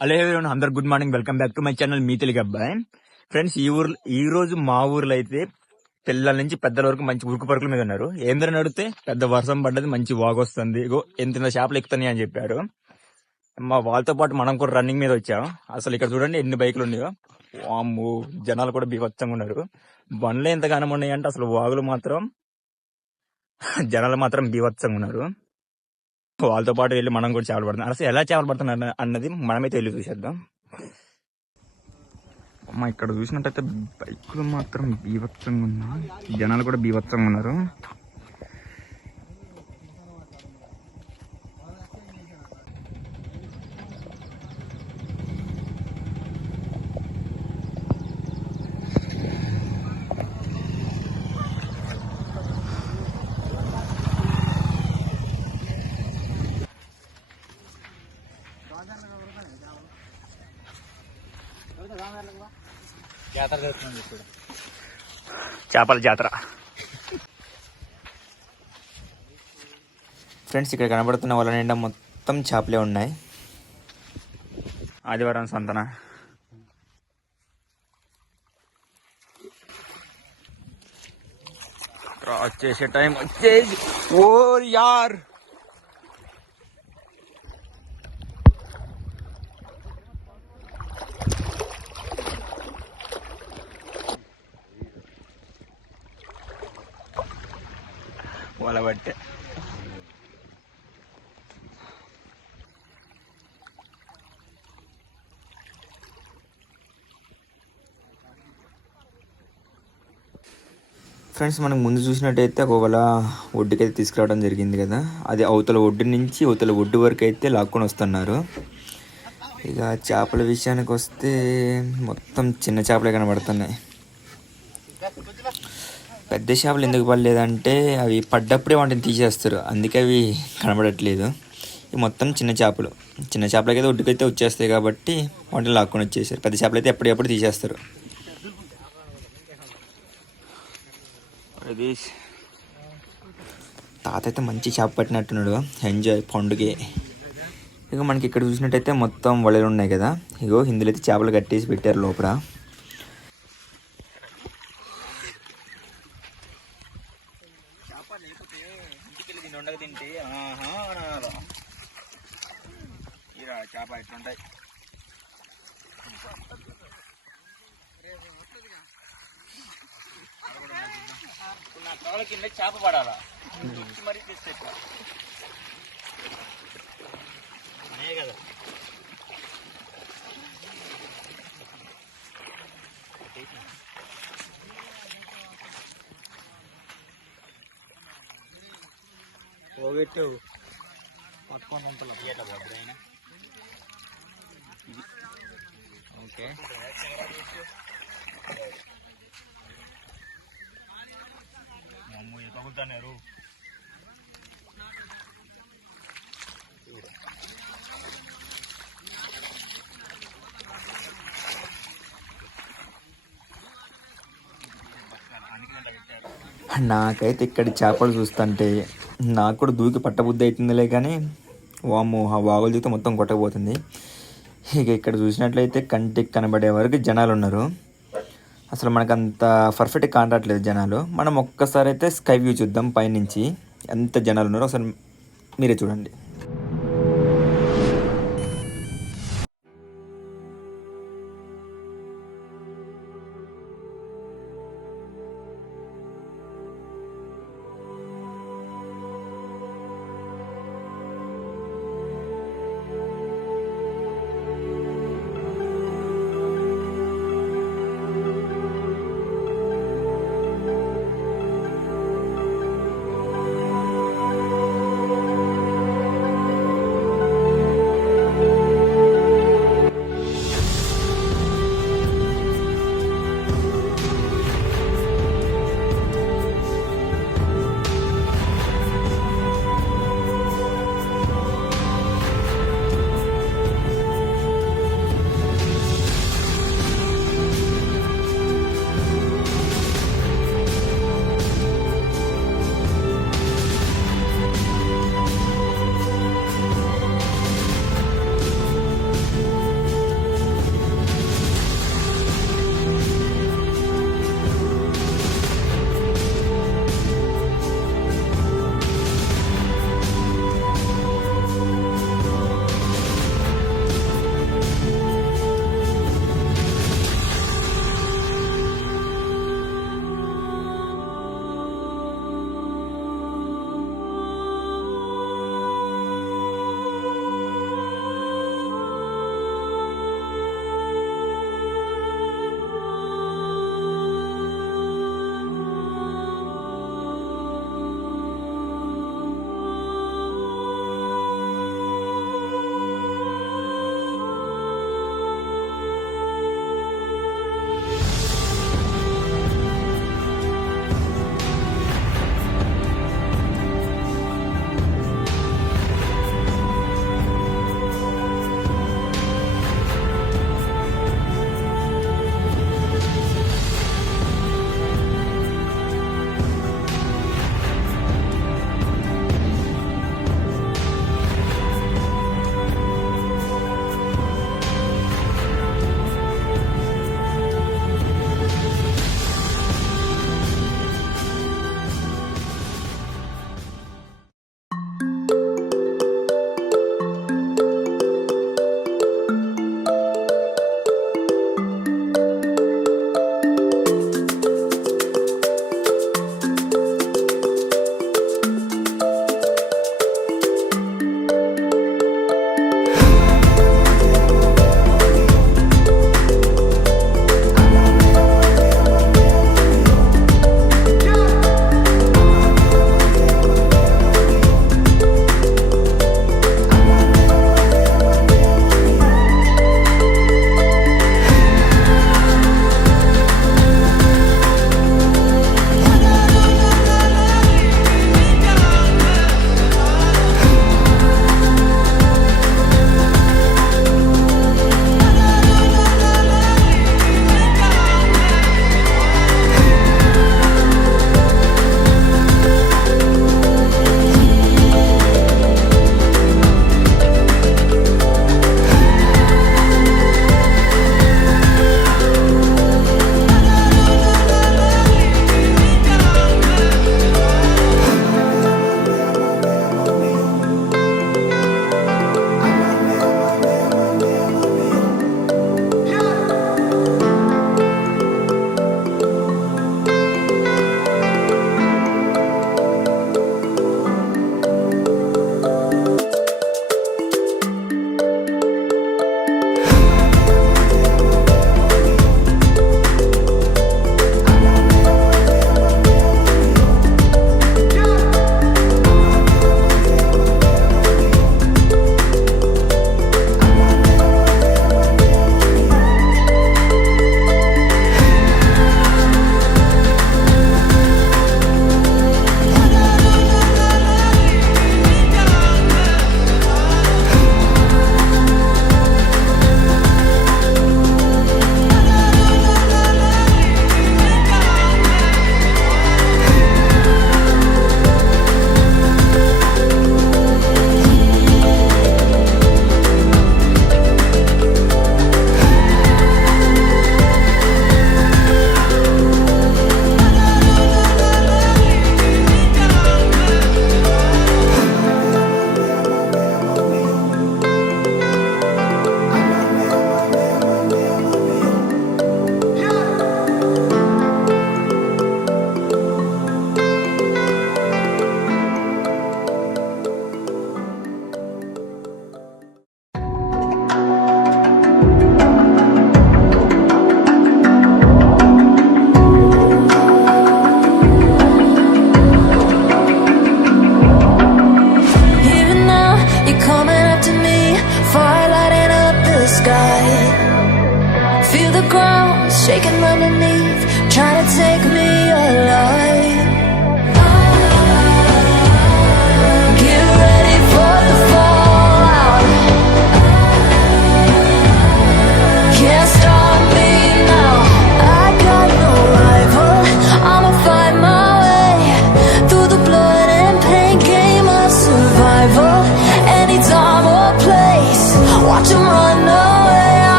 Hello everyone, అందరు good morning. Welcome back to my channel మీ తెలుగు అబ్బాయి. ఫ్రెండ్స్, ఈ రోజు మా ఊర్లో అయితే పిల్లల నుంచి పెద్దల వరకు మంచి ఉరుకు పరుకుల మీద ఉన్నారు. ఏందని అడిగితే పెద్ద వర్షం పడ్డది, మంచి వాగొస్తుంది, ఇగో ఎంత చేపలు ఎక్కుతున్నాయి అని చెప్పారు. మా వాళ్ళతో పాటు మనం కూడా రన్నింగ్ మీద వచ్చాం. అసలు ఇక్కడ చూడండి ఎన్ని బైకులు ఉన్నాయో. వామ్మో, జనాలు కూడా బీభత్సంగా ఉన్నారు. బండ్లు ఎంతగానో ఉన్నాయంటే అసలు వాగులు మాత్రం జనాలు మాత్రం బీభత్సంగా ఉన్నారు. వాళ్ళతో పాటు వెళ్ళి మనం కూడా చేపలు పడుతున్నాం. అసలు ఎలా చేపలు పడుతున్నారు అన్నది మనమైతే వెళ్ళి చూసేద్దాం. అమ్మ, ఇక్కడ చూసినట్టయితే బైకులు మాత్రం బీభత్సంగా ఉన్నాయి, జనాలు కూడా బీభత్సంగా ఉన్నారు. చేపల జాతర. ఫ్రెండ్స్, ఇక్కడ కనబడుతున్న వాళ్ళ నిండా మొత్తం చేపలే ఉన్నాయి. ఆదివారం సంతన. వచ్చేసే టైం వచ్చేసి ఓ యార్ వాళ్ళ బట్టే. ఫ్రెండ్స్, మనకు ముందు చూసినట్టయితే ఒకవేళ ఒడ్డుకైతే తీసుకురావడం జరిగింది కదా, అది అవతల ఒడ్డు నుంచి అవతల ఒడ్డు వరకు అయితే లాక్కొని వస్తున్నారు. ఇక చేపల విషయానికి వస్తే మొత్తం చిన్న చేపలే కనబడుతున్నాయి. పెద్ద చేపలు ఎందుకు పడలేదంటే అవి పడ్డప్పుడే వాటిని తీసేస్తారు, అందుకే అవి కనబడట్లేదు. ఇవి మొత్తం చిన్న చేపలు. చిన్న చేపలకైతే ఒడ్డుకైతే వచ్చేస్తాయి కాబట్టి వాటిని లాక్కొని వచ్చేసారు. పెద్ద చేపలు అయితే ఎప్పటికప్పుడు తీసేస్తారు. తాత అయితే మంచి చేప పట్టినట్టున్నాడు, ఎంజాయ్ పండుగే. ఇక మనకి ఇక్కడ చూసినట్టయితే మొత్తం వలలు ఉన్నాయి కదా, ఇగో ఇందులో అయితే చేపలు కట్టేసి పెట్టారు లోపల. తింటే చేప ఇట్లుంటాయి. నా కాళ్ళ కింద చేప పడాలా మరి తెస్తే కదా. పోగొట్టు పట్టుకొని ఉంటుంది అయినా. ఓకే, తగ్గుతున్నారు. నాకైతే ఇక్కడ చేపలు చూస్తుంటే నాకు కూడా దూకి పట్టబుద్ధి అవుతుందిలే, కానీ వాము ఆ వాగులు చూస్తే మొత్తం కొట్టకపోతుంది. ఇక ఇక్కడ చూసినట్లయితే కంటికి కనబడే వరకు జనాలు ఉన్నారు. అసలు మనకు అంత పర్ఫెక్ట్గా కానట్లేదు జనాలు. మనం ఒక్కసారి అయితే స్కై వ్యూ చూద్దాం పైనుంచి ఎంత జనాలు ఉన్నారో ఒకసారి మీరే చూడండి.